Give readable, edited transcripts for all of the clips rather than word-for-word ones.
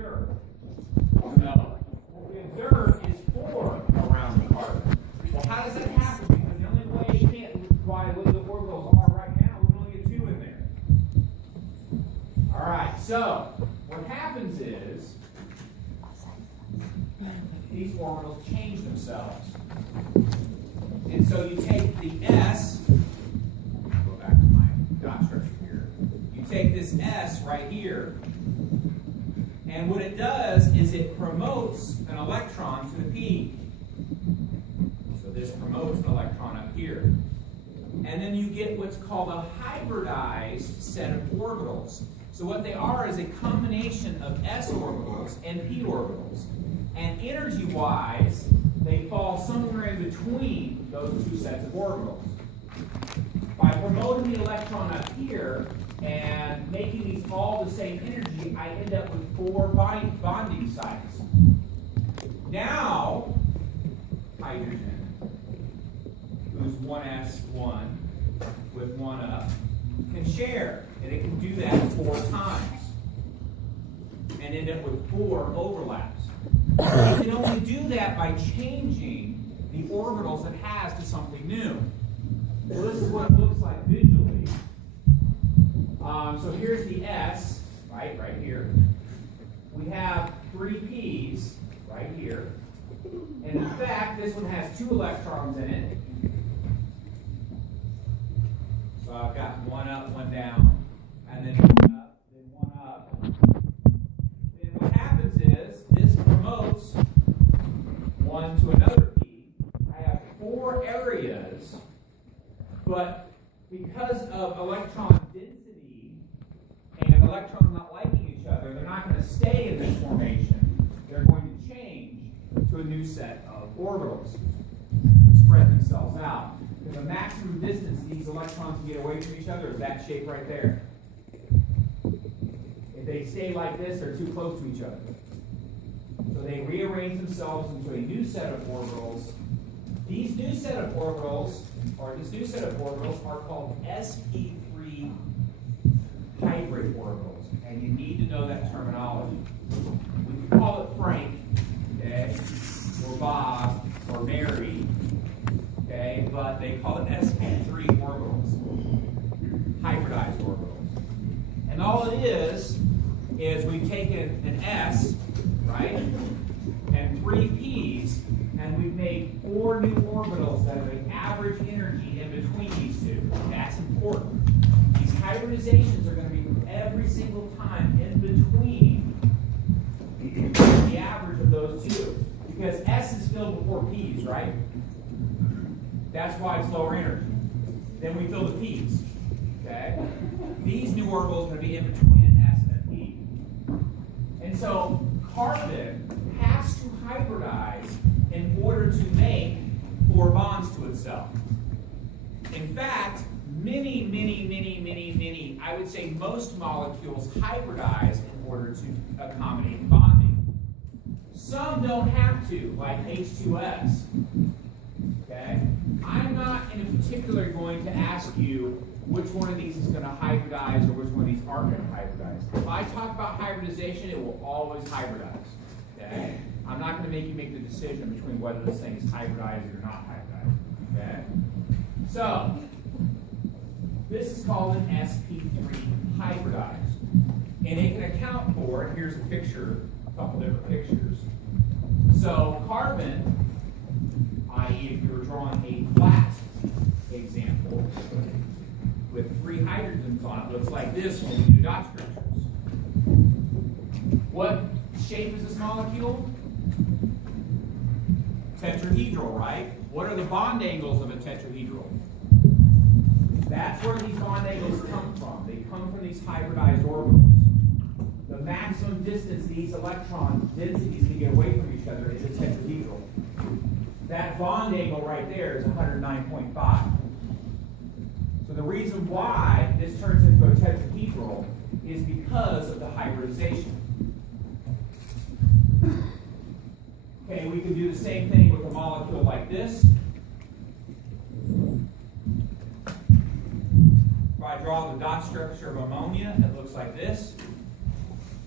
observe? No. What we observe is 4 around the carbon. Well, how does that happen? Because the only way you can't, why the orbitals are right now, we can only get 2 in there. All right, so what happens is these orbitals change themselves. And so you take the S, go back to my dot structure here. You take this S right here, and what it does is it promotes an electron to the P. So this promotes an electron up here. And then you get what's called a hybridized set of orbitals. So what they are is a combination of s orbitals and p orbitals. And energy-wise, they fall somewhere in between those 2 sets of orbitals. By promoting the electron up here and making these all the same energy, I end up with 4 bonding sites. Now, hydrogen, who's 1s1 with 1 up, can share, and it can do that 4 times and end up with 4 overlaps. It can only do that by changing the orbitals it has to something new. So this is what it looks like visually. So here's the S, right here. We have 3 P's right here. And in fact, this one has 2 electrons in it. So I've got 1 up, 1 down, and then 1 up, then 1 up. Then what happens is this promotes 1 to another P. I have 4 areas, but because of electron density and electrons not liking each other, they're not going to stay in this formation. They're going to change to a new set of orbitals to spread themselves out. The maximum distance these electrons can get away from each other is that shape right there. If they stay like this, they're too close to each other. So they rearrange themselves into a new set of orbitals. These new set of orbitals, or this new set of orbitals, are called sp3 hybrid orbitals. And you need to know that terminology. We can call it Frank, okay, or Bob, or Mary. Okay, but they call it sp3 orbitals, hybridized orbitals. And all it is we've taken an S, right, and 3 P's, and we've made 4 new orbitals that have an average energy in between these 2. That's important. These hybridizations are going to be every single time in between the average of those 2. Because S is filled with 4 P's, right? That's why it's lower energy. Then we fill the P's. Okay? These new orbitals are going to be in between an S and a P. And so carbon has to hybridize in order to make 4 bonds to itself. In fact, many, I would say most molecules hybridize in order to accommodate bonding. Some don't have to, like H2S. Okay? I'm not in particular going to ask you which one of these is going to hybridize or which one of these aren't going to hybridize. If I talk about hybridization, it will always hybridize. Okay? I'm not going to make you make the decision between whether this thing is hybridized or not hybridized. Okay? So, this is called an sp3 hybridized. And it can account for, and here's a picture, a couple different pictures. So, carbon, i.e. if you were drawing a flat example with 3 hydrogens on it, looks like this when we do dot structures. What shape is this molecule? Tetrahedral, right? What are the bond angles of a tetrahedral? That's where these bond angles come from. They come from these hybridized orbitals. The maximum distance these electron densities can get away from each other is a tetrahedral. That bond angle right there is 109.5. So the reason why this turns into a tetrahedral is because of the hybridization. Okay, we can do the same thing with a molecule like this. If I draw the dot structure of ammonia, it looks like this.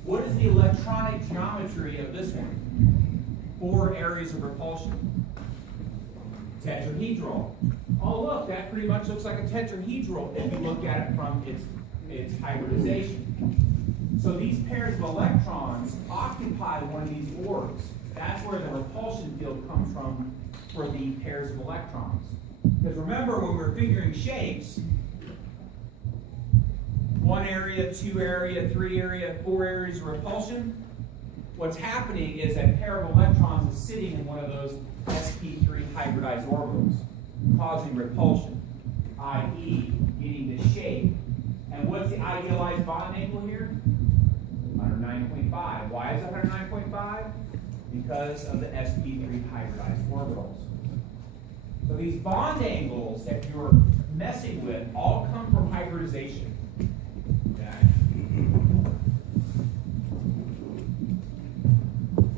What is the electronic geometry of this one? 4 areas of repulsion. Tetrahedral. Oh look, that pretty much looks like a tetrahedral if you look at it from its hybridization. So these pairs of electrons occupy one of these orbs. That's where the repulsion field comes from for the pairs of electrons. Because remember, when we're figuring shapes, 1 area, 2 area, 3 area, 4 areas of repulsion, what's happening is a pair of electrons is sitting in one of those sp3 hybridized orbitals, causing repulsion, i.e. getting the shape. And what's the idealized bond angle here? 109.5. Why is it 109.5? Because of the sp3 hybridized orbitals. So these bond angles that you're messing with all come from hybridization.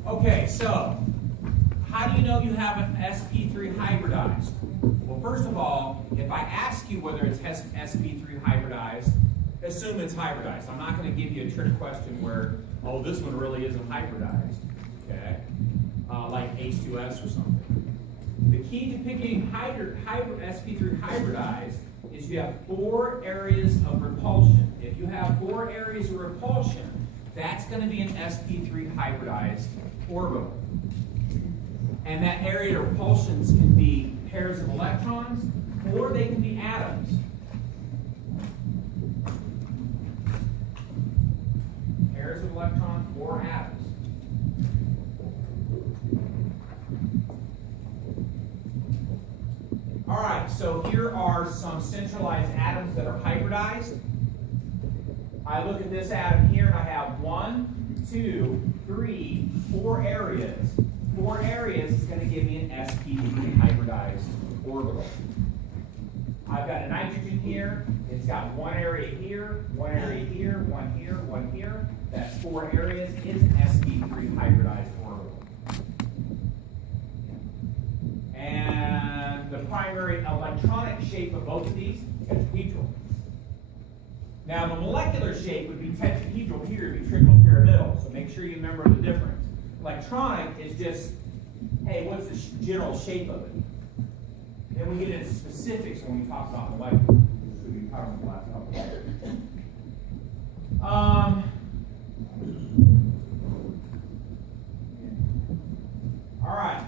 Okay, so how do you know you have an sp3 hybridized? Well, first of all, if I ask you whether it's sp3 hybridized, assume it's hybridized. I'm not going to give you a trick question where, oh, this one really isn't hybridized, okay? Like H2S or something. The key to picking sp3 hybridized is you have 4 areas of repulsion. If you have 4 areas of repulsion, that's going to be an sp3 hybridized orbital. And that area of repulsions can be pairs of electrons, or they can be atoms. Pairs of electrons or atoms. All right, so here are some centralized atoms that are hybridized. I look at this atom here and I have 1, 2, 3, 4 areas. 4 areas is going to give me an sp3 hybridized orbital. I've got a nitrogen here. It's got 1 area here, 1 area here, 1 here, 1 here. That's 4 areas. Is an sp3 hybridized orbital. And the primary electronic shape of both of these is tetrahedral. Now the molecular shape would be tetrahedral here, would be trigonopyramidal. So make sure you remember the difference. Electronic is just, hey, what's the general shape of it? Then we get into specifics when we talk about molecular, which we covered in the last couple. All right.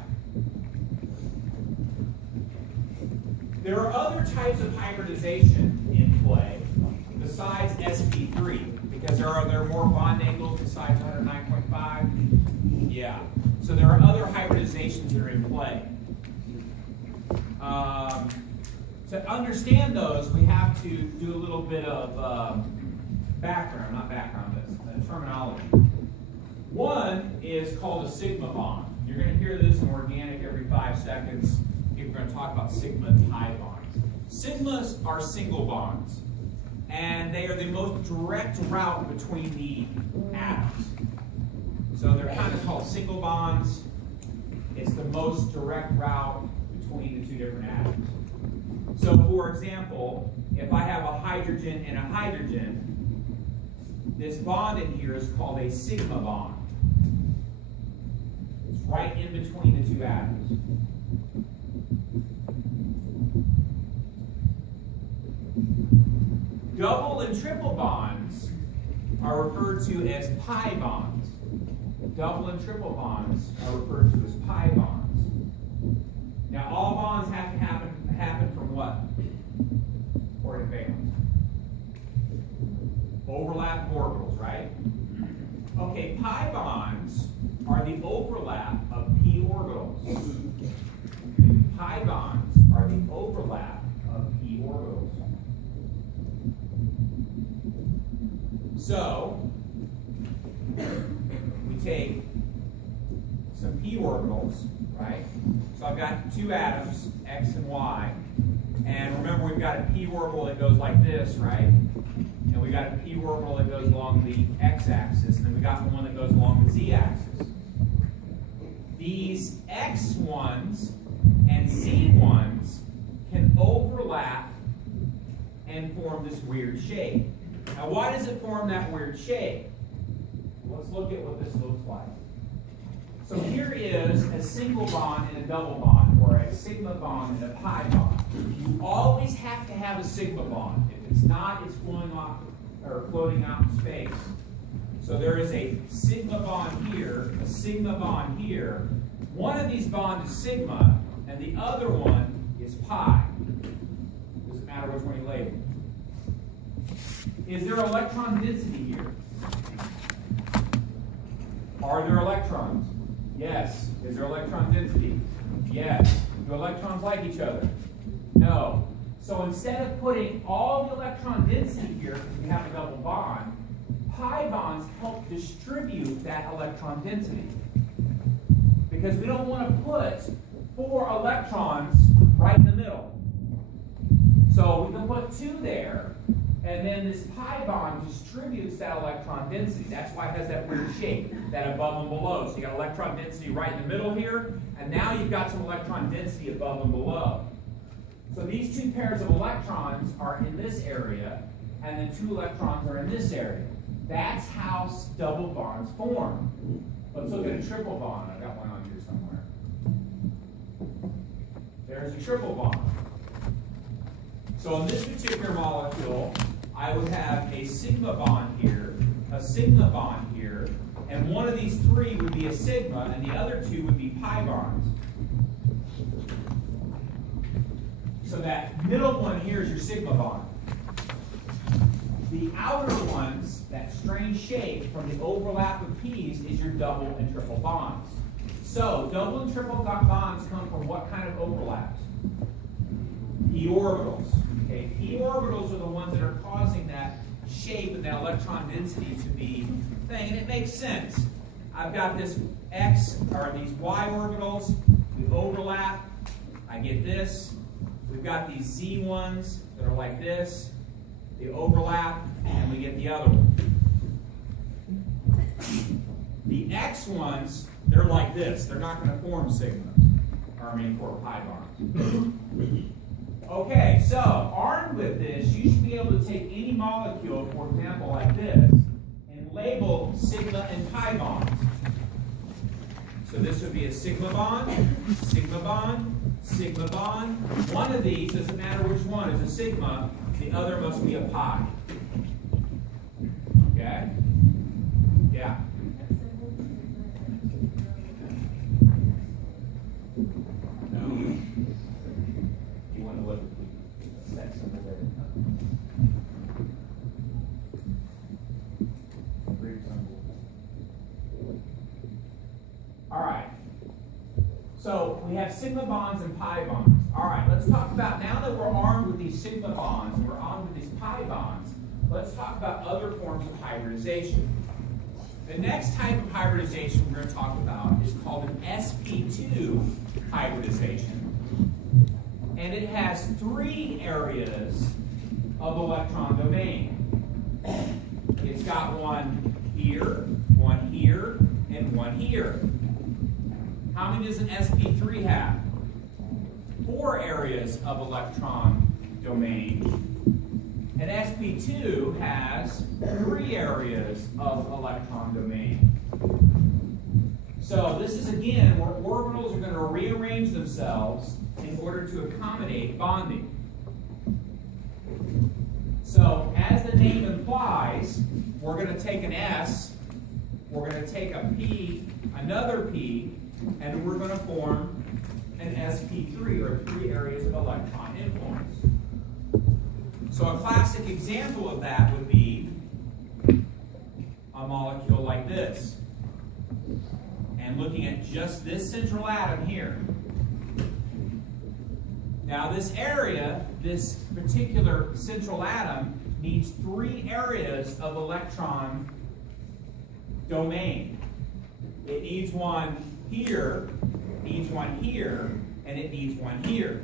There are other types of hybridization in play besides sp3, because there are more bond angles besides 109.5. Yeah. So there are other hybridizations that are in play. To understand those, we have to do a little bit of terminology. One is called a sigma bond. You're going to hear this in organic every 5 seconds. People are going to talk about sigma and pi bonds. Sigmas are single bonds, and they are the most direct route between the atoms. So they're kind of called single bonds. It's the most direct route between the 2 different atoms. So for example, if I have a hydrogen and a hydrogen, this bond in here is called a sigma bond. It's right in between the 2 atoms. Double and triple bonds are referred to as pi bonds. Double and triple bonds are referred to as pi bonds. Now, all bonds have to happen from what? According to Valence. Overlap of orbitals, right? Okay, pi bonds are the overlap of p orbitals. Pi bonds are the overlap of p orbitals. So, we take some p orbitals, right? So I've got 2 atoms, x and y. And remember, we've got a p orbital that goes like this, right? And we got a p orbital that goes along the x-axis, and then we got one that goes along the z-axis. These x1s and z1s can overlap and form this weird shape. Now, why does it form that weird shape? let's look at what this looks like. So here is a single bond and a double bond, or a sigma bond and a pi bond. You always have to have a sigma bond. If it's not, it's flowing off or floating out in space. So there is a sigma bond here, a sigma bond here. One of these bonds is sigma, and the other one is pi. Doesn't matter which one you label. Is there electron density here? Are there electrons? Yes. Is there electron density? Yes. Do electrons like each other? No. So instead of putting all the electron density here, because we have a double bond, pi bonds help distribute that electron density. Because we don't want to put 4 electrons right in the middle. So we can put 2 there, and then this pi bond distributes that electron density. That's why it has that weird shape, that above and below. So you got electron density right in the middle here, and now you've got some electron density above and below. So these 2 pairs of electrons are in this area, and then 2 electrons are in this area. That's how double bonds form. Let's look at a triple bond. I've got one on here somewhere. There's a triple bond. So in this particular molecule, I would have a sigma bond here, a sigma bond here, and one of these 3 would be a sigma, and the other 2 would be pi bonds. So that middle one here is your sigma bond. The outer ones, that strange shape from the overlap of p's, is your double and triple bonds. So double and triple bonds come from what kind of overlaps? P orbitals. Okay, P orbitals are the ones that are causing that shape and that electron density to be thing, and it makes sense. I've got this x, or these y orbitals, we overlap, I get this. We've got these z ones that are like this, they overlap, and we get the other one. The x ones, they're like this, they're not going to form sigmas, or pi bonds. Okay, so armed with this, you should be able to take any molecule, for example, like this, and label sigma and pi bonds. So this would be a sigma bond, sigma bond, sigma bond. One of these, doesn't matter which one, is a sigma, the other must be a pi. Okay? Yeah. No. You want to look at the sex of the All right. So we have sigma bonds and pi bonds. All right, let's talk about, now that we're armed with these sigma bonds and we're armed with these pi bonds, let's talk about other forms of hybridization. The next type of hybridization we're going to talk about is called an sp2 hybridization. And it has 3 areas of electron domain. It's got one here, and one here. How many does an sp3 have? 4 areas of electron domain. And sp2 has 3 areas of electron domain. So this is, again, where orbitals are going to rearrange themselves in order to accommodate bonding. So as the name implies, we're going to take an S, we're going to take a P, another P, and we're going to form an sp3, or 3 areas of electron influence. So a classic example of that would be a molecule like this. And looking at just this central atom here. Now this area, this particular central atom, needs 3 areas of electron domain. It needs one here, needs one here, and it needs one here.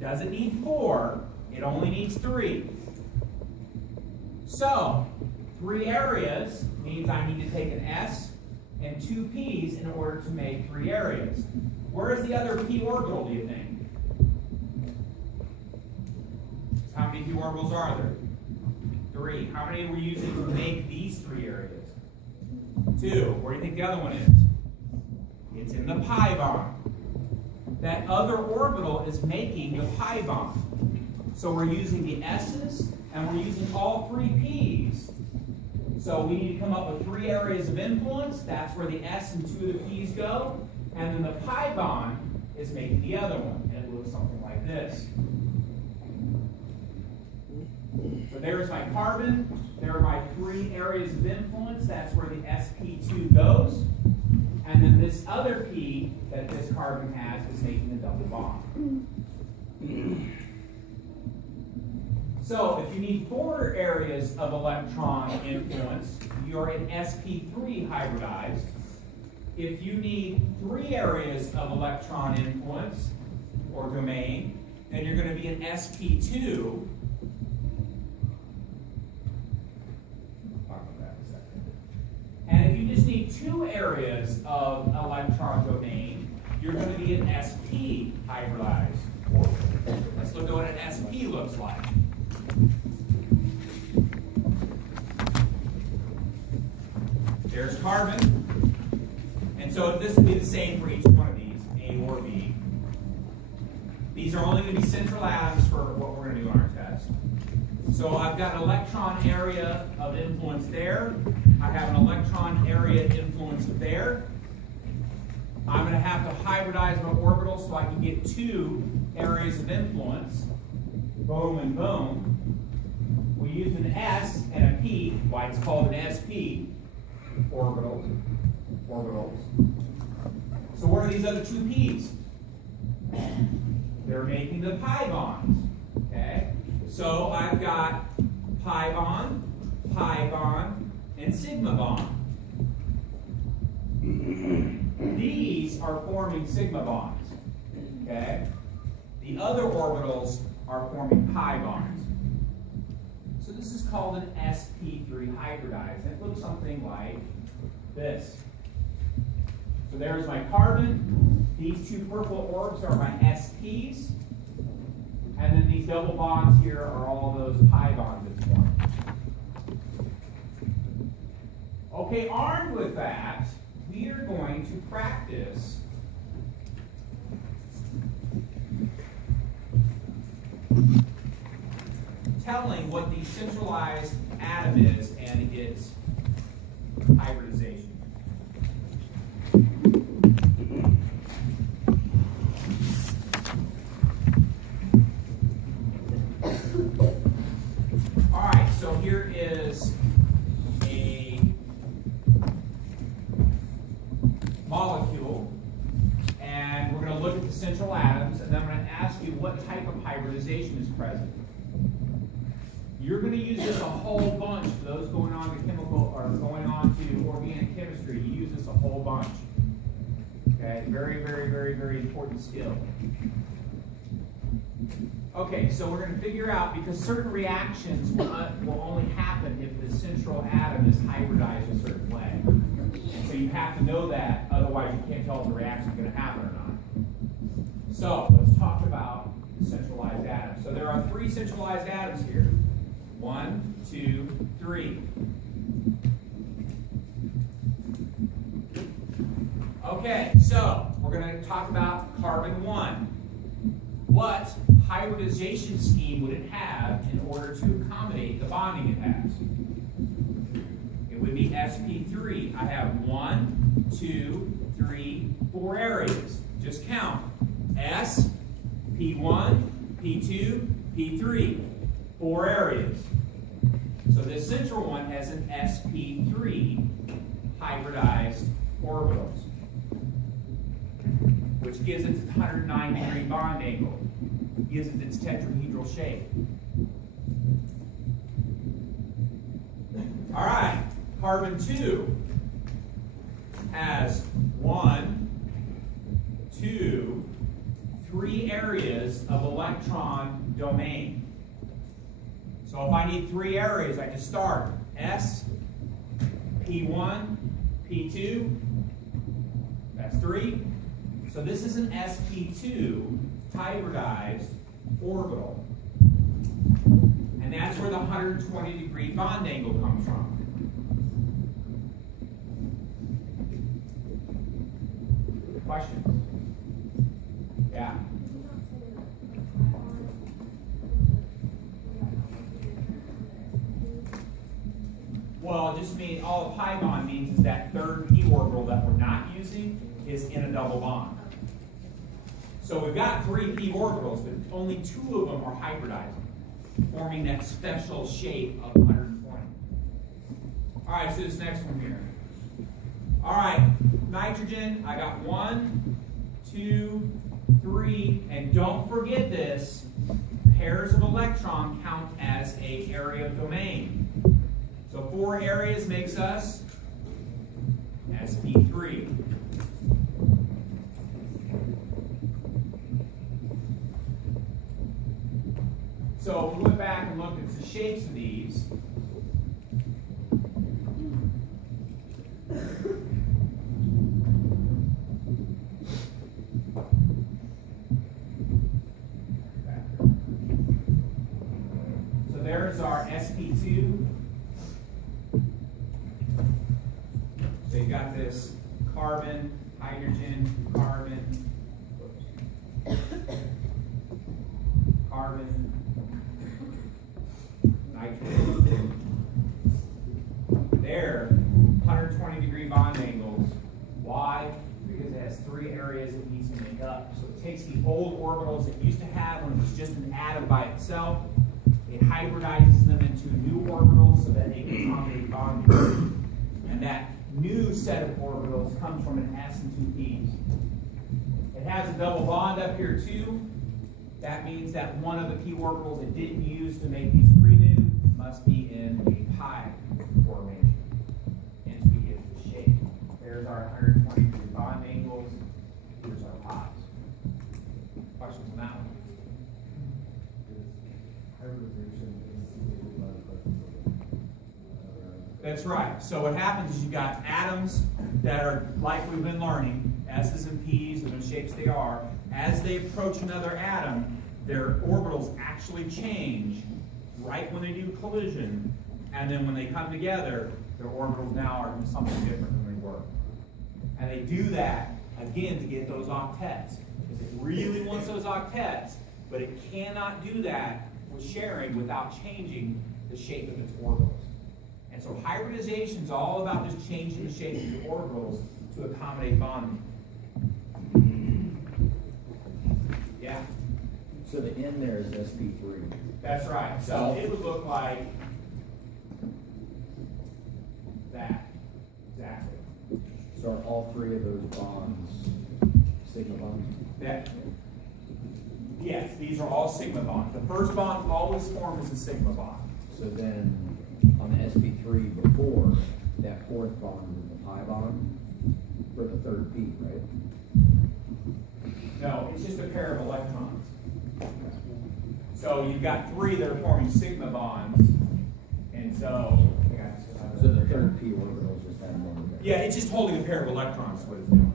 Doesn't need 4, it only needs 3. So, 3 areas means I need to take an S and 2 P's in order to make 3 areas. Where is the other P orbital, do you think? How many P orbitals are there? 3. How many are we using to make these 3 areas? 2. Where do you think the other one is? It's in the pi bond. That other orbital is making the pi bond. So we're using the s's, and we're using all 3 p's. So we need to come up with 3 areas of influence. That's where the s and 2 of the p's go. And then the pi bond is making the other one. And it looks something like this. So there's my carbon. There are my 3 areas of influence. That's where the sp2 goes. And then this other p that this carbon has is making a double bond. So if you need 4 areas of electron influence, you're in sp3 hybridized. If you need 3 areas of electron influence or domain, then you're going to be in sp2. And if you just need 2 areas of electron domain, you're going to be an sp hybridized orbital. Let's look at what an sp looks like. There's carbon. And so this will be the same for each one of these, A or B. These are only going to be central atoms for what we're going to do on our test. So I've got an electron area of influence there. I have an electron area influence there. I'm going to have to hybridize my orbital so I can get 2 areas of influence. Boom and boom. We use an S and a P, why it's called an SP orbitals. So what are these other 2 P's? They're making the pi bonds. Okay? So I've got pi bond, and sigma bond. These are forming sigma bonds. Okay? The other orbitals are forming pi bonds. So this is called an sp3 hybridized. It looks something like this. So there's my carbon. These 2 purple orbs are my sps. And then these double bonds here are all those pi bonds that form. Okay, armed with that, we are going to practice telling what the centralized atom is and its hybridization. All right, so here is a molecule, and we're going to look at the central atoms, and then I'm going to ask you what type of hybridization is present. You're going to use this a whole bunch for those going on to chemical or going on to organic chemistry. You use this a whole bunch. Okay, very, very, very, very important skill. Okay, so we're going to figure out, because certain reactions will only happen if the central atom is hybridized a certain way. And so you have to know that, otherwise you can't tell if the reaction is going to happen or not. So let's talk about the centralized atoms. So there are 3 centralized atoms here. 1, 2, 3. Okay, so we're going to talk about carbon 1. What hybridization scheme would it have in order to accommodate the bonding it has? It would be sp3. I have 1, 2, 3, 4 areas. Just count. S, P1, P2, P3. 4 areas. So this central one has an sp3 hybridized orbitals, which gives it its 109-degree bond angle, gives it its tetrahedral shape. All right, carbon 2 has 1, 2, 3 areas of electron domain. So if I need 3 areas, I just start S, P1, P2, that's 3. So this is an sp2 hybridized orbital. And that's where the 120-degree bond angle comes from. Questions? Yeah. Well, it just means all a pi bond means is that third p orbital that we're not using is in a double bond. So we've got 3 p orbitals, but only 2 of them are hybridizing, forming that special shape of 120. All right, so this next one here. All right, nitrogen, I got 1, 2, 3, and don't forget this, pairs of electron count as an area of domain. So 4 areas makes us sp3. So if we went back and looked at the shapes of these, so there's our sp2. So you've got this carbon, hydrogen, carbon, carbon, nitrogen. They're 120-degree bond angles. Why? Because it has 3 areas it needs to make up. So it takes the old orbitals it used to have when it was just an atom by itself. It hybridizes them into new orbitals so that they can accommodate bonding. And that new set of orbitals comes from an s and 2 p's. It has a double bond up here too. That means that one of the p orbitals it didn't use to make these 3 new must be in a pi formation. Hence we get the shape. There's our 120-degree bond angles. Here's our pi's. Questions on that one? That's right. So what happens is you've got atoms that are, like we've been learning, S's and P's, and the shapes they are. As they approach another atom, their orbitals actually change right when they do collision, and then when they come together, their orbitals now are something different than they were. And they do that, again, to get those octets. Because it really wants those octets, but it cannot do that with sharing without changing the shape of its orbitals. And so hybridization is all about just changing the shape of your orbitals to accommodate bonding. Yeah? So the N there is sp3. That's right. So it would look like that. Exactly. So are all 3 of those bonds sigma bonds? That. Yes, these are all sigma bonds. The first bond always forms as a sigma bond. So then on the sp3 before, that 4th bond is the pi bond for the 3rd p, right? No, it's just a pair of electrons. So you've got 3 that are forming sigma bonds, and so So the 3rd p orbital is just that one. yeah, it's just holding a pair of electrons. Is what it's doing.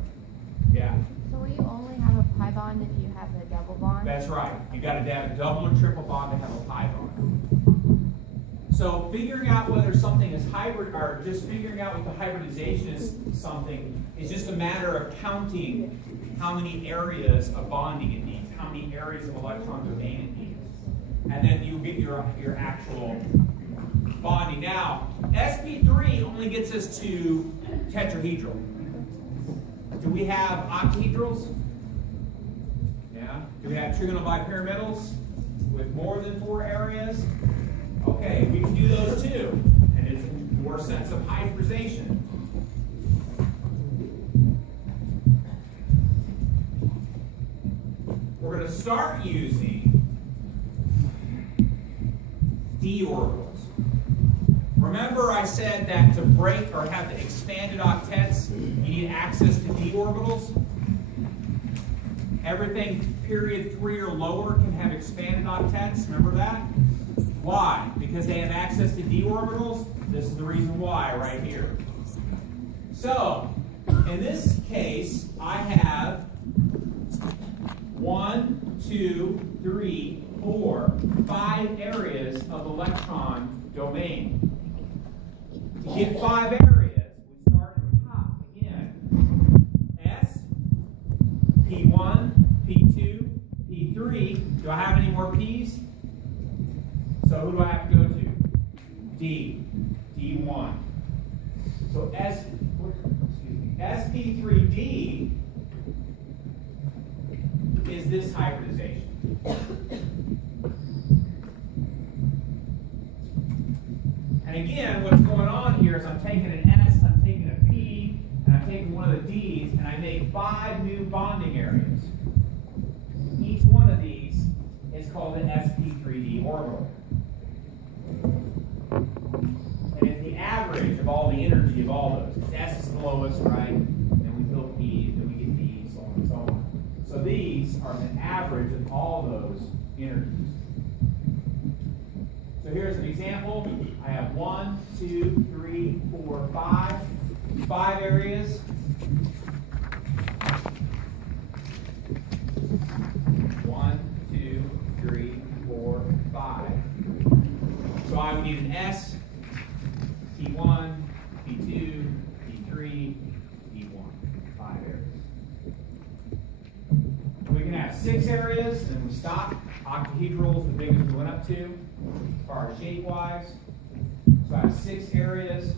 Yeah, So will you only have a pi bond if you have the double bond? that's right. You got to have a double or triple bond to have a pi bond. So figuring out whether something is hybrid, or just figuring out what the hybridization is something, is just a matter of counting how many areas of bonding it needs, how many areas of electron domain it needs. And then you get your actual bonding. Now, sp3 only gets us to tetrahedral. Do we have octahedrals? Yeah. Do we have trigonal bipyramidals with more than 4 areas? Okay, we can do those too. And it's more sense of hybridization. We're going to start using d orbitals. Remember I said that to break or have the expanded octets, you need access to d orbitals? Everything period 3 or lower can have expanded octets. Remember that? Why? Because they have access to d orbitals? This is the reason why right here. So, in this case, I have 1, 2, 3, 4, 5 areas of electron domain. To get 5 areas, we start at the top again. S, Do I have any more P's? So who do I have to go to? D. D1. So sp3d is this hybridization. And again, what's going on here is I'm taking an S, I'm taking a P, and I'm taking one of the D's, and I make 5 new bonding areas. Each one of these is called an sp3d orbital. And it's the average of all the energy of all those. S is the lowest, right? Then we fill P, then we get D, so on and so on. So these are the average of all those energies. So here's an example. I have 1, 2, 3, 4, 5. 5 areas. 1, 2, 3, 4, 5. So I would need an S, P1, P2, P3, P1. 5 areas. We can have 6 areas, and then we stop. Octahedral is the biggest we went up to, as far as shape-wise. So I have 6 areas.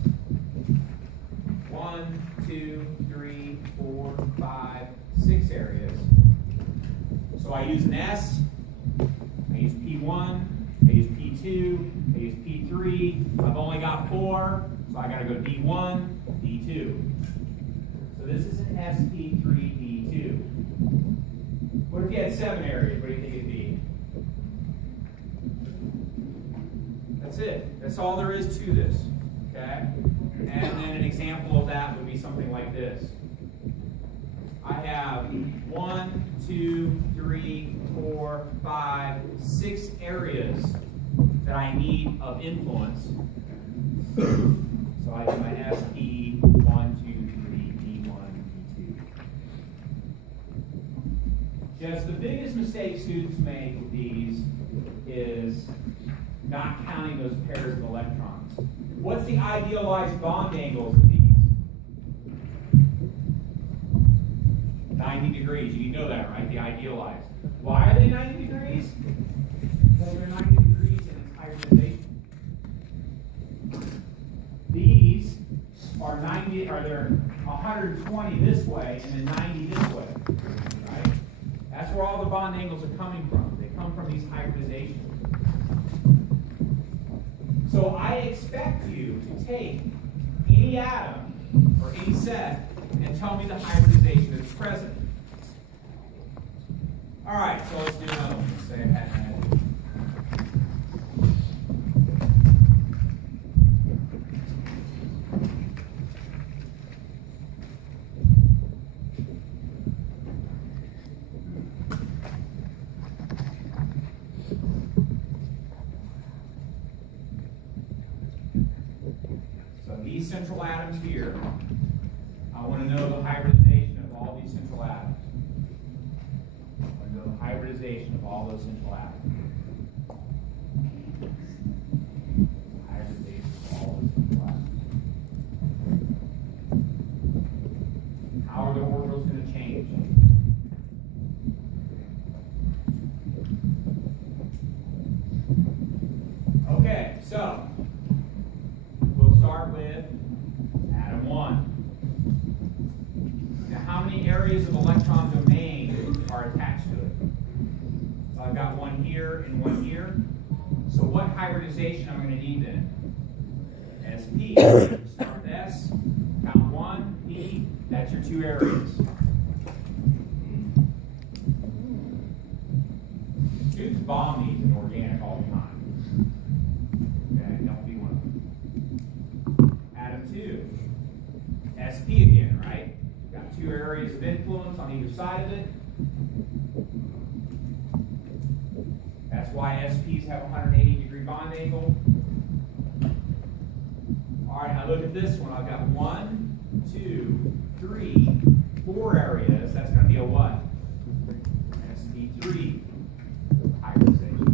1, 2, 3, 4, 5, 6 areas. So I use an S, I use P1, I use P2, I use P3. I've only got 4, so I got to go D1, D2. So this is an sp3d2. What if you had 7 areas? What do you think it'd be? That's it. That's all there is to this. Okay? And then an example of that would be something like this. I have 1, 2, 3, 4, 5, 6 areas that I need of influence. So I do my SP 1, 2, 3, D1, D2. Just the biggest mistake students make with these is not counting those pairs of electrons. What's the idealized bond angles of these? 90 degrees. You know that, right? The idealized. Why are they 90 degrees? Because they're 90 degrees in its hybridization. These are 90, or they're 120 this way and then 90 this way. Right? That's where all the bond angles are coming from. They come from these hybridizations. So I expect you to take any atom or any set and tell me the hybridization that's present. All right, so let's do another one. Let's say I had these central atoms here, I want to know the hybridization of all these central atoms. I want to know the hybridization of all those central atoms. Hybridization of all those central atoms. How are the orbitals going to change? Okay, so start with atom 1. Now, how many areas of electron domain are attached to it? So I've got one here and one here. So what hybridization am I going to need then? SP. Start with S, count 1, P. That's your 2 areas. Students bomb these in organic all the time. Okay, don't be one of them. Atom 2, SP again, right? Got 2 areas of influence on either side of it. That's why SPs have a 180-degree bond angle. All right, now look at this one. I've got 1, 2, 3, 4 areas. That's going to be a what? SP3 hybridization.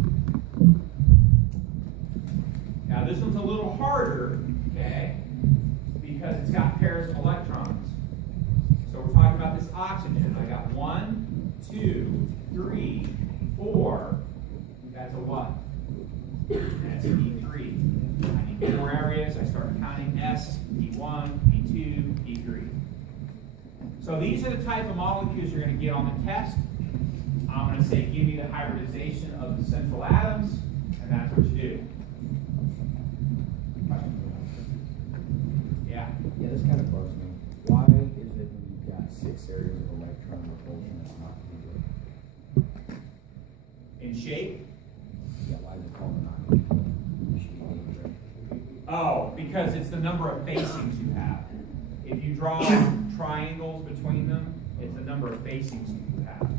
Now this one's a little harder, okay? Because it's got pairs of electrons. So we're talking about this oxygen. I got 1, 2, 3, 4, P1, P2, P3. So these are the type of molecules you're going to get on the test. I'm going to say, give me the hybridization of the central atoms, and that's what you do. Yeah? Yeah, this kind of bugs me. Why is it when you've got 6 areas of electron repulsion it's not equal? In shape? Yeah, why is it called not equal? Oh, because it's the number of facings you have. If you draw triangles between them, it's the number of facings you have.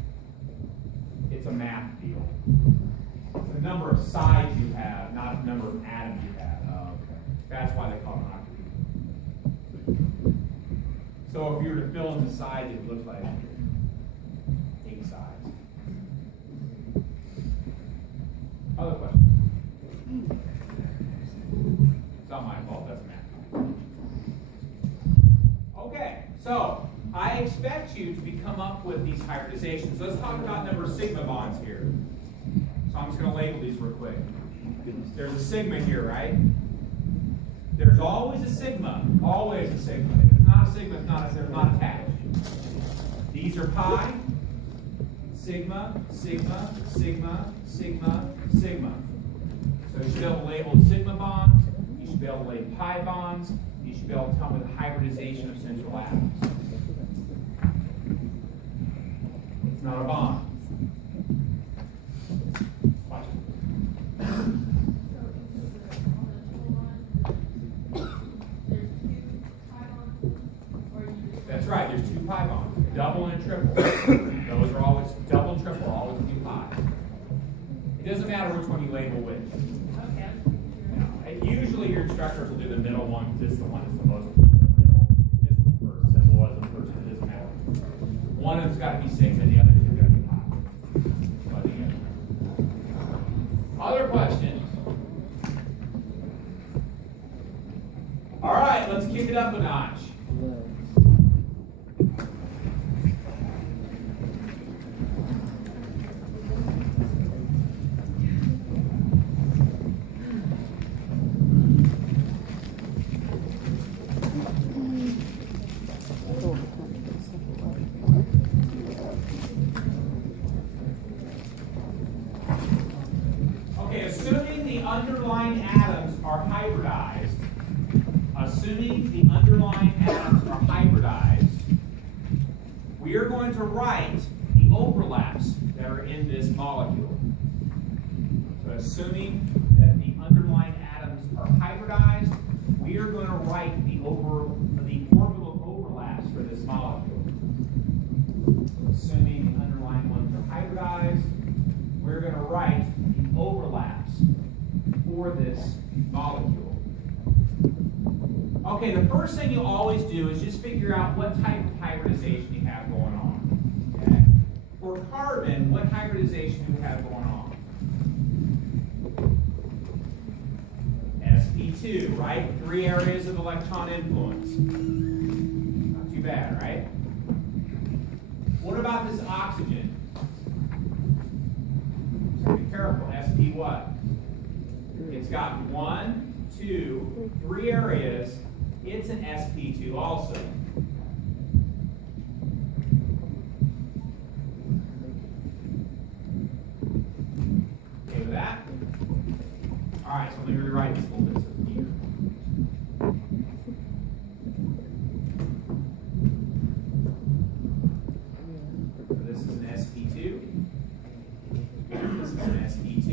It's a math deal. It's the number of sides you have, not the number of atoms you have. Oh, okay. That's why they call it octahedral. So if you were to fill in the sides, it would look like 8 sides. Other questions? It's not my fault, that's math. Okay, so I expect you to come up with these hybridizations. Let's talk about number of sigma bonds here. So I'm just going to label these real quick. There's a sigma here, right? There's always a sigma. Always a sigma. If it's not a sigma, they're not attached. These are pi, sigma, sigma, sigma, sigma, sigma. So you should be able to label sigma bonds. You should be able to label pi bonds. You should be able to tell me the hybridization of central atoms. It's not a bond. Watch it. That's right, there's 2 pi bonds, double and triple. Those are always, double and triple are always 2 pi. It doesn't matter which one you label which. Okay. Usually your instructors will do the middle one because it's the one that's the most middle. Just the first symbol as a person, it doesn't matter. One of them's got to be sigma, the other two's got to be pi. Other questions? All right, let's kick it up a notch. Okay, assuming the underlying atoms are hybridized, we are going to write the overlaps that are in this molecule. So assuming that the underlying atoms are hybridized, we are going to write the orbital overlaps for this molecule. So assuming the underlying ones are hybridized, we're going to write the overlaps for this molecule. Okay, the first thing you always do is just figure out what type of hybridization you have going on. Okay? For carbon, what hybridization do we have going on? sp2, right? 3 areas of electron influence. Not too bad, right? What about this oxygen? So be careful, sp what? It's got 1, 2, 3 areas. It's an sp2 also. Okay with that? All right, so let me rewrite this a little bit here. So this is an sp2. This is an sp2.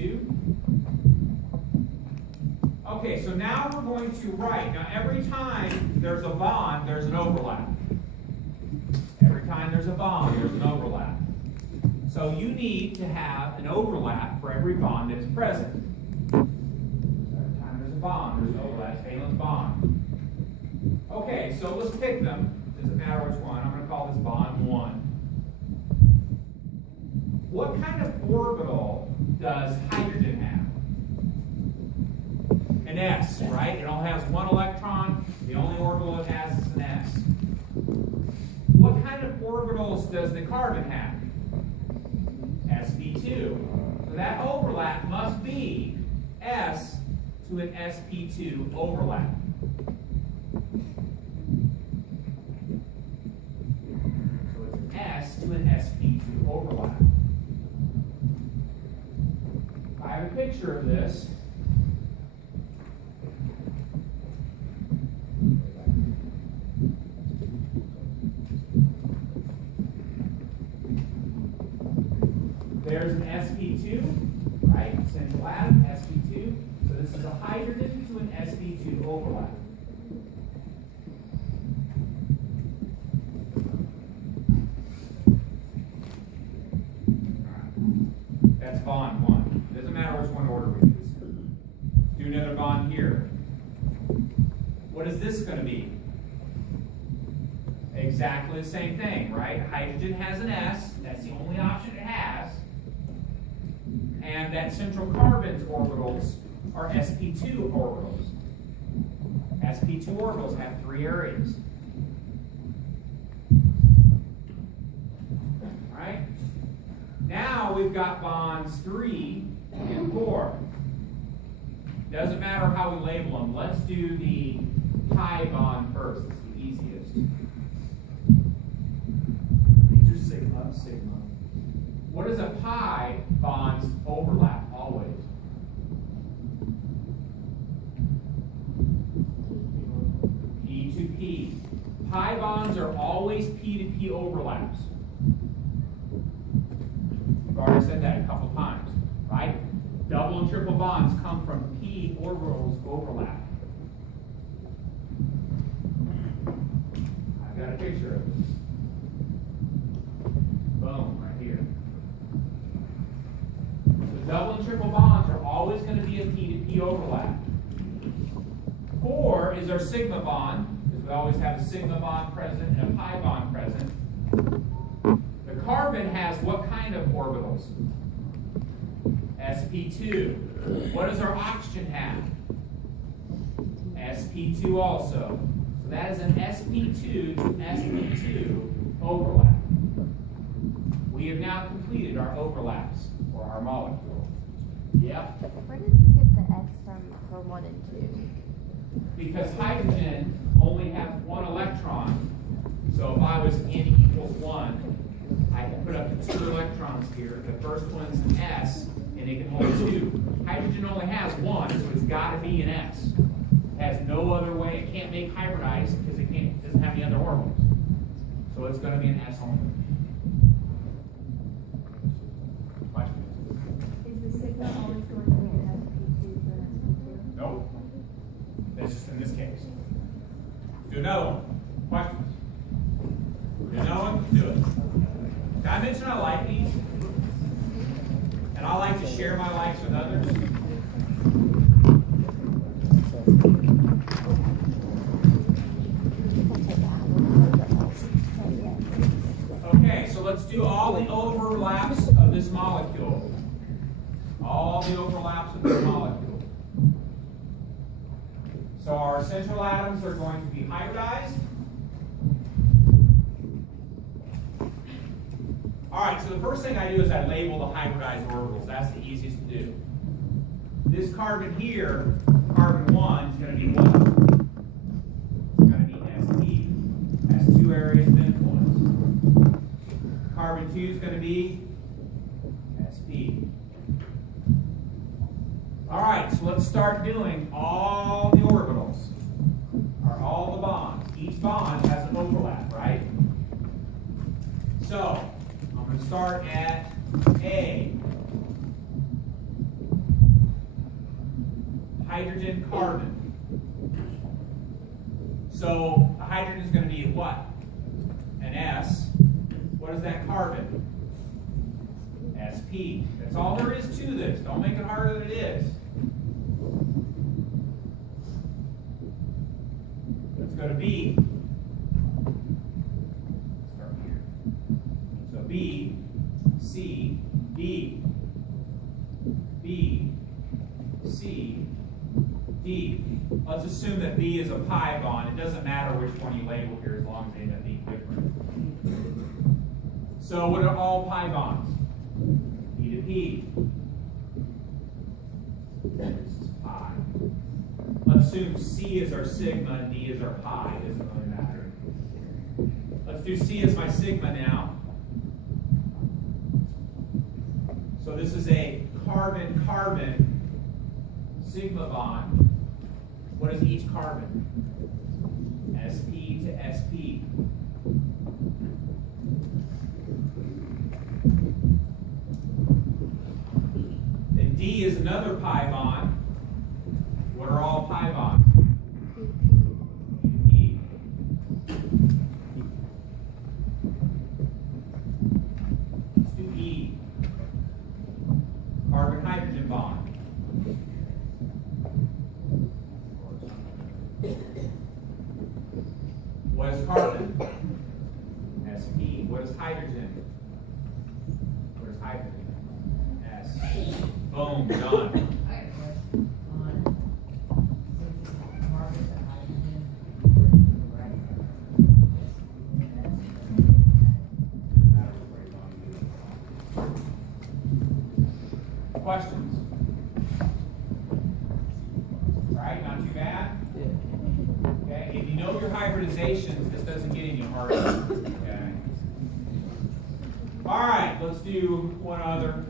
Okay, so now we're going to write. Now, every time there's a bond, there's an overlap. Every time there's a bond, there's an overlap. So you need to have an overlap for every bond that's present. So every time there's a bond, there's an overlap. Valence bond. Okay, so let's pick them. Doesn't matter which one. I'm going to call this bond 1. What kind of orbital does hydrogen have? An s, right? It only has 1 electron. The only orbital it has is an s. What kind of orbitals does the carbon have? sp2. So that overlap must be s to an sp2 overlap. sp2 overlap. I have a picture of this. There's an sp2, right? Central atom, sp2. So this is a hydrogen to an sp2 overlap. That's bond 1. Doesn't matter which one order we use. Let's do another bond here. What is this going to be? Exactly the same thing, right? Hydrogen has an S. That's the only option it has. And that central carbon's orbitals are sp2 orbitals. sp2 orbitals have 3 areas. Right? Now we've got bonds 3 and 4. Doesn't matter how we label them. Let's do the pi bond first. It's the easiest. These are sigma, sigma. What is a pi bonds overlap always? P to P. Pi bonds are always P to P overlaps. I've already said that a couple times, right? Double and triple bonds come from P orbitals overlap. I've got a picture of this. Boom, right here. So double and triple bonds are always going to be a P to P overlap. 4 is our sigma bond, because we always have a sigma bond present and a pi bond present. The carbon has what kind of orbitals? sp2. What does our oxygen have? sp2 also. So that is an sp2 to sp2 overlap. We have now completed our overlaps for our molecule. Yep. Where did you get the S from for 1 and 2? Because hydrogen only has 1 electron. So if I was N equals 1, I can put up to 2 electrons here. The first one's an S, and it can hold 2. Hydrogen only has 1, so it's got to be an S. It has no other way. It can't make hybridized because it doesn't have any other orbitals. So it's going to be an S only. Is the sigma always going to be an sp2 for sp2? Nope. That's just in this case. Do another one. Questions? Do another one? Do it. Did I mention I like these? And I like to share my likes with others. Okay, so let's do all the overlaps of this molecule. All the overlaps of this molecule. So our essential atoms are going to be hybridized. All right, so the first thing I do is I label the hybridized orbitals. That's the easiest to do. This carbon here, carbon 1, is going to be what? It's going to be sp. Has 2 areas of influence. Carbon 2 is going to be sp. All right, so let's start doing all the orbitals, or all the bonds. Each bond has an overlap, right? So, I'm going to start at A. Hydrogen carbon. So, the hydrogen is going to be what? An S. What is that carbon? sp. That's all there is to this. Don't make it harder than it is. Let's go to B. Start here. So B, C, D. B, C, D. Let's assume that B is a pi bond. It doesn't matter which one you label here as long as they end up being different. So what are all pi bonds? P to P. This is pi. Let's assume C is our sigma and D is our pi. It doesn't really matter. Let's do C as my sigma now. So this is a carbon-carbon sigma bond. What is each carbon? sp to sp. And D is another pi bond. What are all pi bonds? E. Let's do E. Carbon-hydrogen bond. What is carbon? sp. What is hydrogen? What is hydrogen? S. Boom, done. I got a question on, since it's carbon to hydrogen, right? Questions? Right, not too bad? Okay, if you know your hybridizations, this doesn't get any harder. Okay. All right, let's do one other.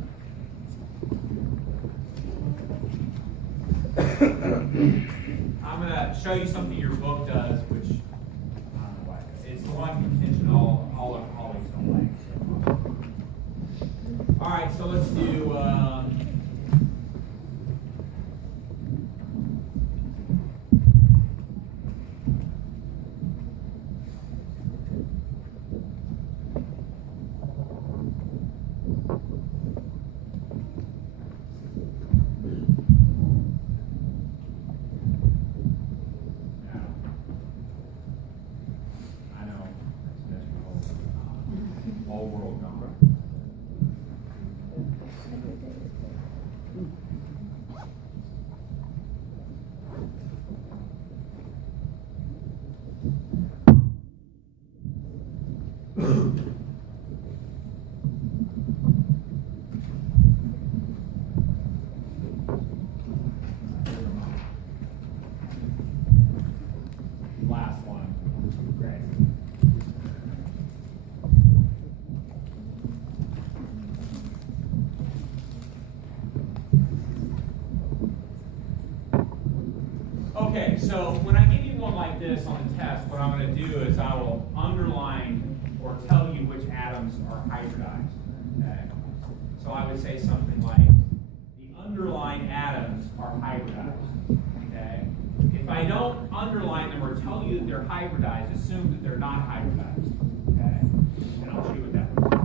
I'm going to show you something your book does, which I don't know why. It's the one contention all always don't like. So. All right, so let's do. Whole world number. Last one. Great. Okay, so when I give you one like this on the test, what I'm going to do is I will underline or tell you which atoms are hybridized. Okay? So I would say something like, the underlying atoms are hybridized. Okay? If I don't underline them or tell you that they're hybridized, assume that they're not hybridized. Okay? And I'll show you what that looks like.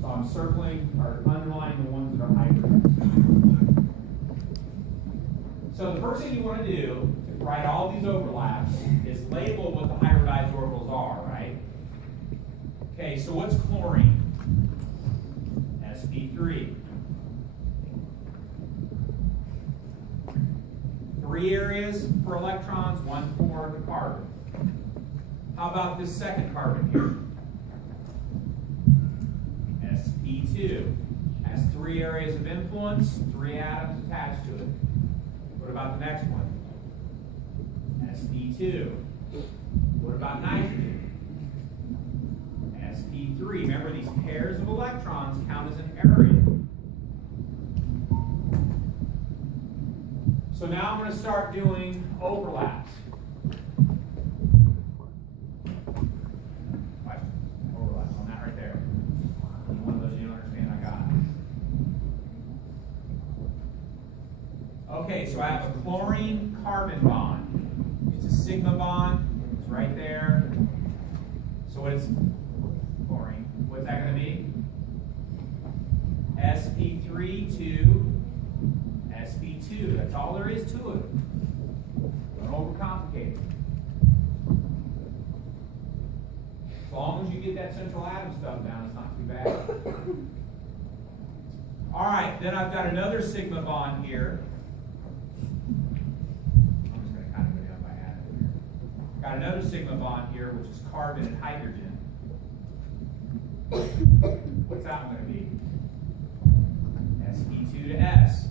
So I'm circling or underlining the ones that are hybridized. So the first thing you want to do to write all these overlaps is label what the hybridized orbitals are, right? Okay, so what's chlorine? sp3. 3 areas for electrons, 1 for the carbon. How about this second carbon here? sp2. Has 3 areas of influence, 3 atoms attached to it. What about the next one? sp2. What about nitrogen? sp3. Remember, these pairs of electrons count as an area. So now I'm going to start doing overlaps. Question? Overlaps on that right there. One of those you don't understand, I got it. Okay, so I have a chlorine-carbon bond. It's a sigma bond. It's right there. So what is chlorine? What's that going to be? sp3 to sp2. That's all there is to it. Don't overcomplicate it. As long as you get that central atom stuff down, it's not too bad. All right, then I've got another sigma bond here. I'm just going to kind of go down by atom here. Got another sigma bond here, which is carbon and hydrogen. What's that one going to be? sp2 to s.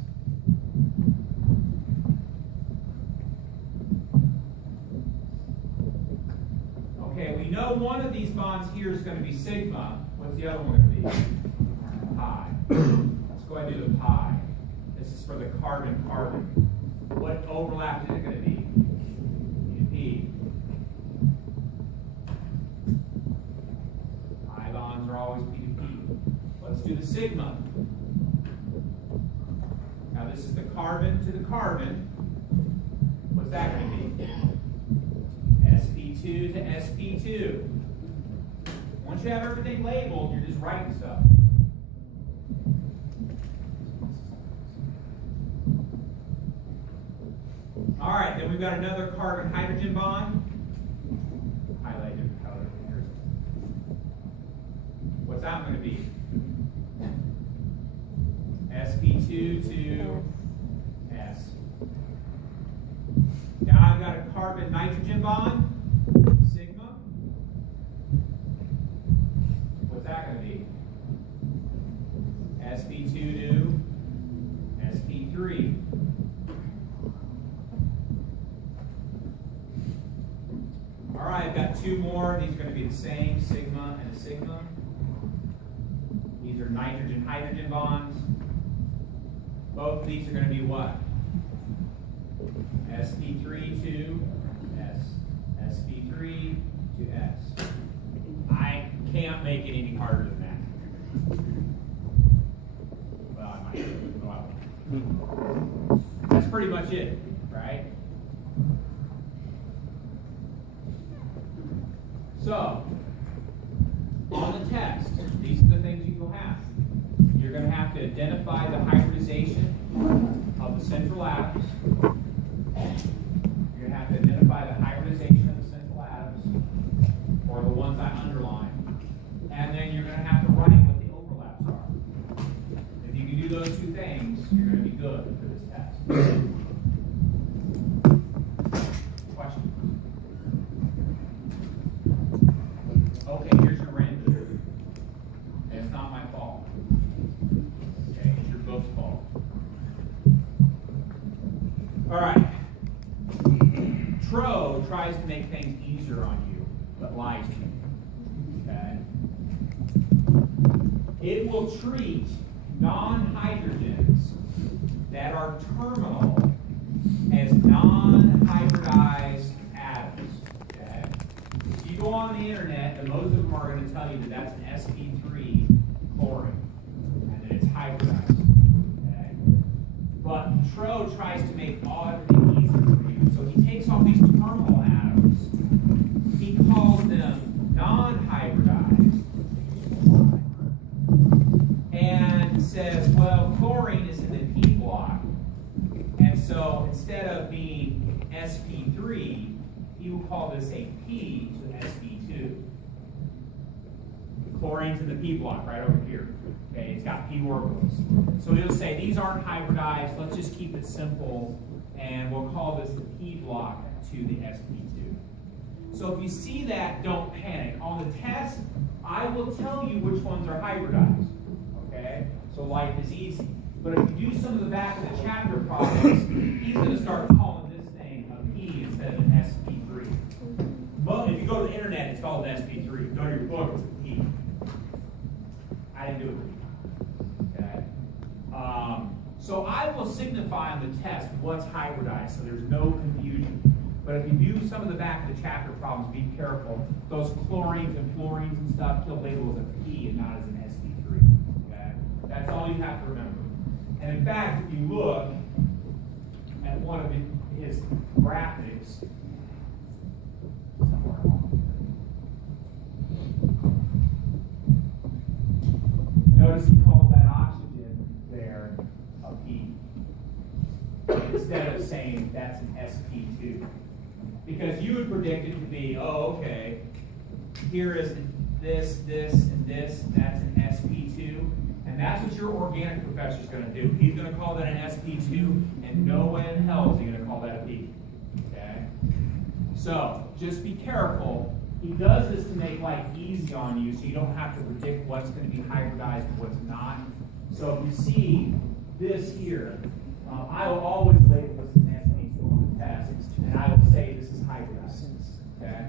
Okay, we know one of these bonds here is going to be sigma. What's the other one going to be? Pi. Let's go ahead and do the pi. This is for the carbon-carbon. What overlap is it going to be? P. Pi bonds are always P to P. Let's do the sigma. Now this is the carbon to the carbon. What's that going to be? sp2 to sp2. Once you have everything labeled, you're just writing stuff. All right, then we've got another carbon-hydrogen bond. Highlight different color here. What's that going to be? sp2 to S. Now I've got a carbon-nitrogen bond, sigma. What's that going to be? sp2 to sp3. All right, I've got two more. These are going to be the same, sigma and a sigma. These are nitrogen-hydrogen bonds. Both of these are going to be what? sp3 to S. sp3 to S. I can't make it any harder than that. Well, I might. Well, that's pretty much it, right? So, on the test, these are the things you will have. You're going to have to identify the hybridization of the central atoms. You're going to have to identify the hybridization of the central atoms, or the ones I underlined. And then you're going to have to write what the overlaps are. If you can do those two things, you're going to be good for this test. Questions? Okay, here's your render. And it's not my fault. Okay, it's your book's fault. All right. Tro tries to make things easier on you, but lies to you. Okay? It will treat non-hydrogens that are terminal as non-hybridized atoms. Okay? If you go on the internet, and most of them are going to tell you that that's an sp3 chlorine, and that it's hybridized. Okay? But Tro tries to make everything easier for you. So he takes all these terminal atoms, he calls them non-hybridized, and says, well, chlorine is in the P block. And so instead of being sp3, he will call this a P to sp2. Chlorine's in the P block right over here. Okay, it's got P orbitals. So he'll say these aren't hybridized. Let's just keep it simple, and we'll call this the P block to the sp2. So if you see that, don't panic. On the test, I will tell you which ones are hybridized. Okay, so life is easy. But if you do some of the back of the chapter problems, he's going to start calling this thing a P instead of an sp3. But if you go to the internet, it's called an sp3. Go to your book, it's a P. I didn't do it. Okay. So I will signify on the test what's hybridized, so there's no confusion. But if you do some of the back of the chapter problems, be careful. Those chlorines and fluorines and stuff, he'll label as a P and not as an sp3. Okay? That's all you have to remember. And in fact, if you look at one of his graphics, somewhere along here, notice he calls that oxygen there a P, instead of saying that's an sp2. Because you would predict it to be, oh, okay, here is this, this, and this, and that's an sp2. And that's what your organic professor is going to do. He's going to call that an sp2, and no way in hell is he going to call that a P. Okay? So, just be careful. He does this to make life easy on you, so you don't have to predict what's going to be hybridized and what's not. So if you see this here, I will always label this as an sp2 on the test, and I will say this is hybridized. Okay?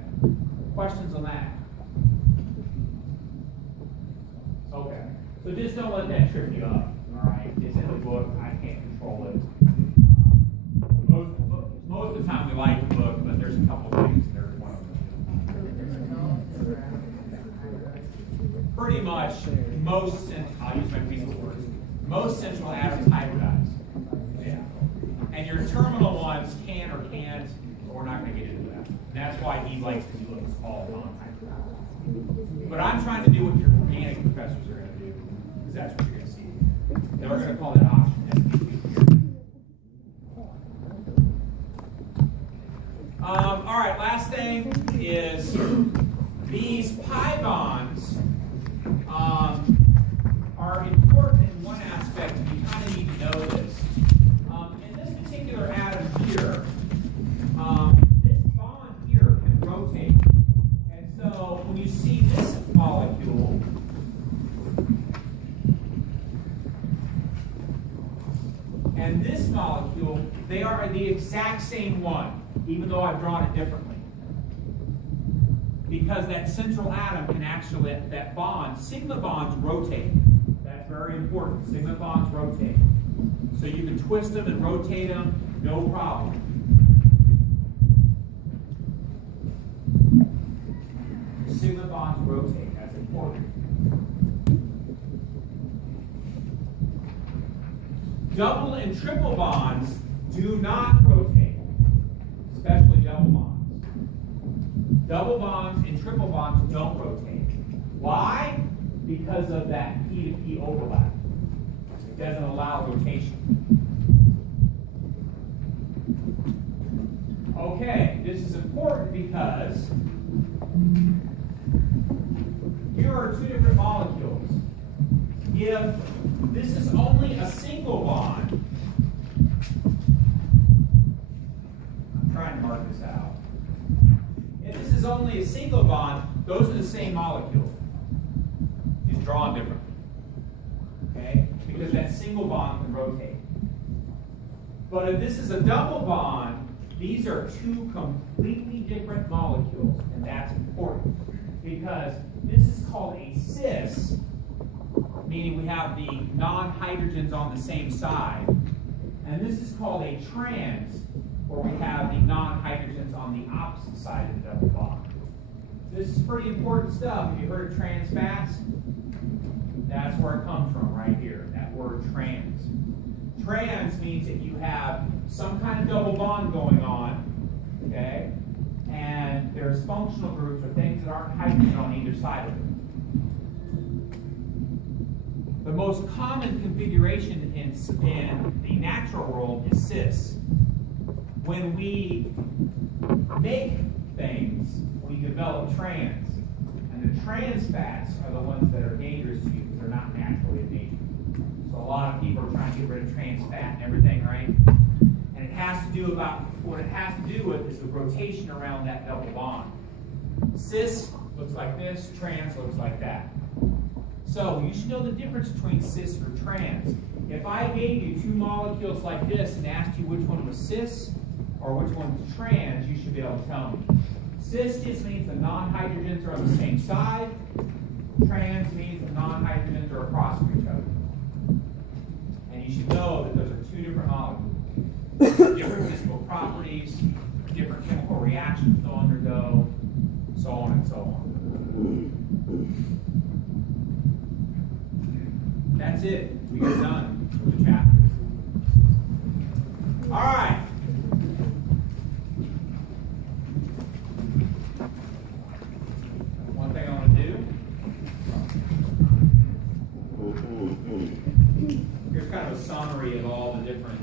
Questions on that? Okay. So just don't let that trip you up. All right. It's in the book. I can't control it. Most of the time we like the book, but there's a couple things. There's one of them. Pretty much most, I'll use my piece of words, most central atoms hybridize. Yeah. And your terminal ones can or can't, but we're not going to get into that. And that's why he likes to do what's called non-hybridized. But I'm trying to do what your organic professors are going to do, because that's what you're going to see. Then we're going to call that option SPP here. All right, last thing is these pi bonds are important in one aspect, and you kind of need to know this. In this particular atom here, this bond here can rotate. And so when you see this molecule, and this molecule, they are the exact same one, even though I've drawn it differently. Because that central atom can actually, that bond, sigma bonds rotate. That's very important. Sigma bonds rotate. So you can twist them and rotate them, no problem. Sigma bonds rotate. That's important. Double and triple bonds do not rotate, especially double bonds. Double bonds and triple bonds don't rotate. Why? Because of that P-to-P overlap. It doesn't allow rotation. Okay, this is important because here are two different molecules. If this is only a single bond, I'm trying to mark this out. If this is only a single bond, those are the same molecule. Just drawn differently. Okay? Because that single bond can rotate. But if this is a double bond, these are two completely different molecules. And that's important. Because this is called a cis, meaning we have the non-hydrogens on the same side. And this is called a trans, where we have the non-hydrogens on the opposite side of the double bond. This is pretty important stuff. Have you heard of trans fats? That's where it comes from, right here, that word trans. Trans means that you have some kind of double bond going on, okay? And there's functional groups or things that aren't hydrogen on either side of it. The most common configuration in the natural world is cis. When we make things, we develop trans. And the trans fats are the ones that are dangerous to you because they're not naturally in nature. So a lot of people are trying to get rid of trans fat and everything, right? And it has to do what it has to do with is the rotation around that double bond. Cis looks like this, trans looks like that. So you should know the difference between cis or trans. If I gave you two molecules like this and asked you which one was cis or which one was trans, you should be able to tell me. Cis just means the non-hydrogens are on the same side. Trans means the non-hydrogens are across from each other. And you should know that those are two different molecules. Different physical properties, different chemical reactions they'll undergo, so on and so on. That's it. We are done with the chapters. All right. One thing I want to do. Here's kind of a summary of all the different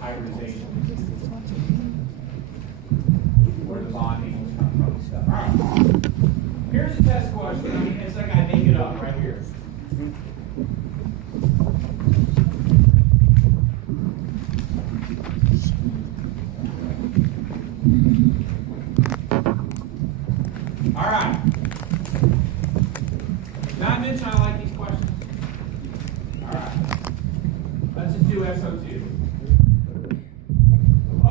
hybridizations. Where the bonding was coming from and stuff. All right. Here's a test question. I mean, it's like I make it up right here. All right. Did I mention I like these questions? All right. Let's just do SO2.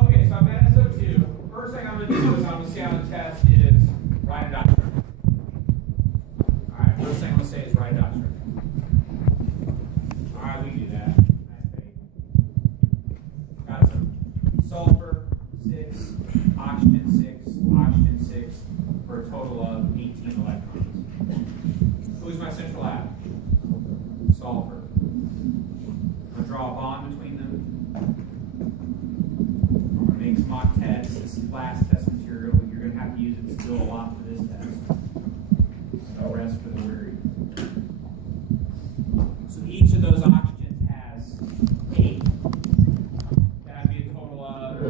Okay, so I've got SO2. First thing I'm going to do is I'm say on the test is write a dot structure. Alright, first thing I'm going to say is write a dot structure. Alright, we can do that. Got some sulfur 6, oxygen 6, for a total of 18 electrons. Who's my central atom? Sulfur. I'm going to draw a bond between them. I'm going to make some octets. This is last test material. You're going to have to use it still a lot for this test. No rest for the weary. So each of those oxygens has 8. That would be a total of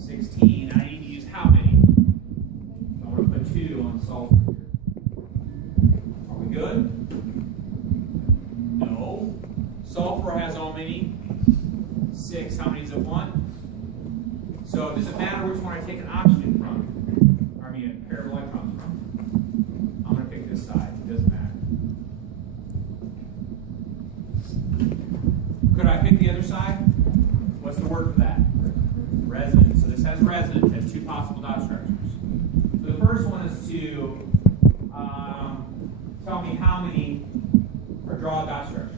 16. I need to use how many? I'm going to put 2 on sulfur here. Are we good? No. Sulfur has how many? 6. How many is it? 1? So it doesn't matter which one I take an oxygen from, or I mean a pair of electrons from. I'm going to pick this side. It doesn't matter. Could I pick the other side? What's the word for that? Resonance. So this has resonance. It has 2 possible dot structures. So the first one is to tell me how many, or draw a dot structure.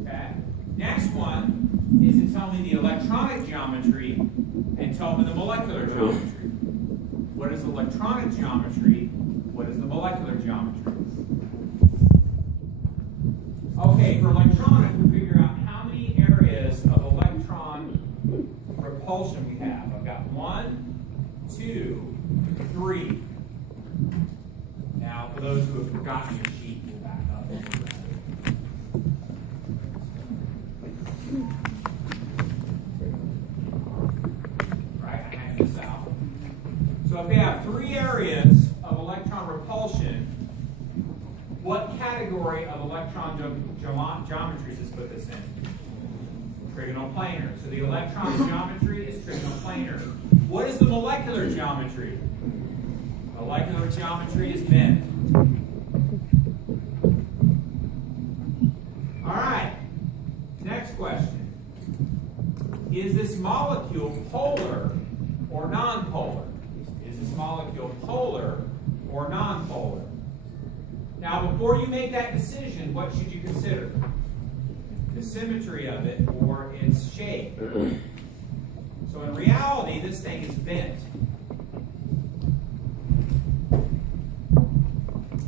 Okay. Next one is to tell me the electronic geometry and tell me the molecular geometry. What is the electronic geometry? What is the molecular geometry? Okay, for electronic, we figure out how many areas of electron repulsion we have. I've got 1, 2, 3. Now, for those who have forgotten your sheet, we'll back up. Right, I have this out. So if we have 3 areas of electron repulsion, what category of electron geometries is put this in? Trigonoplanar. So the electron geometry is trigonoplanar. What is the molecular geometry? Molecular geometry is bent. All right. Next question. Is this molecule polar or nonpolar? Is this molecule polar or nonpolar? Now, before you make that decision, what should you consider? The symmetry of it or its shape. So in reality, this thing is bent.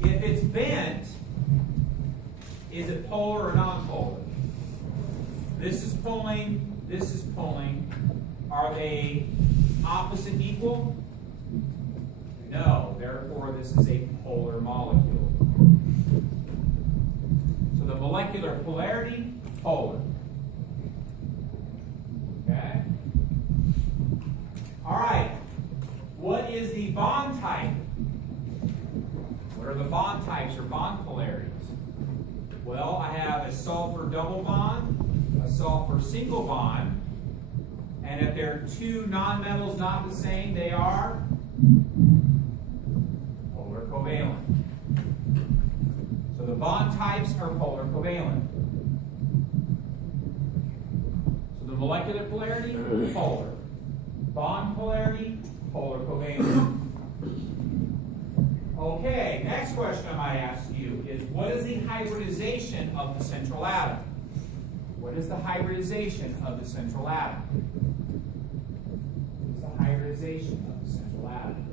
If it's bent, is it polar or nonpolar? This is pulling, this is pulling. Are they opposite equal? No, therefore this is a polar molecule. So the molecular polarity, polar. Okay? All right. What is the bond type? What are the bond types or bond polarities? Well, I have a sulfur double bond, a sulfur single bond, and if there are 2 nonmetals not the same, they are polar covalent. So the bond types are polar covalent. So the molecular polarity, polar. Bond polarity, polar covalent. Okay, next question I might ask you is, what is the hybridization of the central atom? What is the hybridization of the central atom? What is the hybridization of the central atom?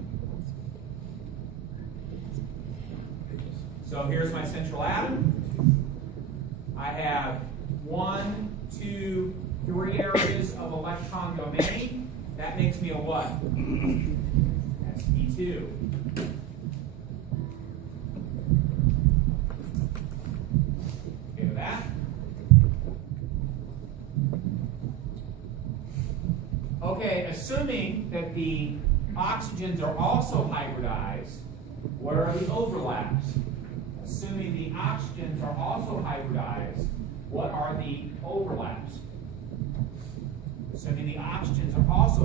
So here's my central atom. I have 1, 2, 3 areas of electron domain. That makes me a what? sp2. Okay with that? Okay, assuming that the oxygens are also hybridized, what are the overlaps? Assuming the oxygens are also hybridized, what are the overlaps? Assuming the oxygens are also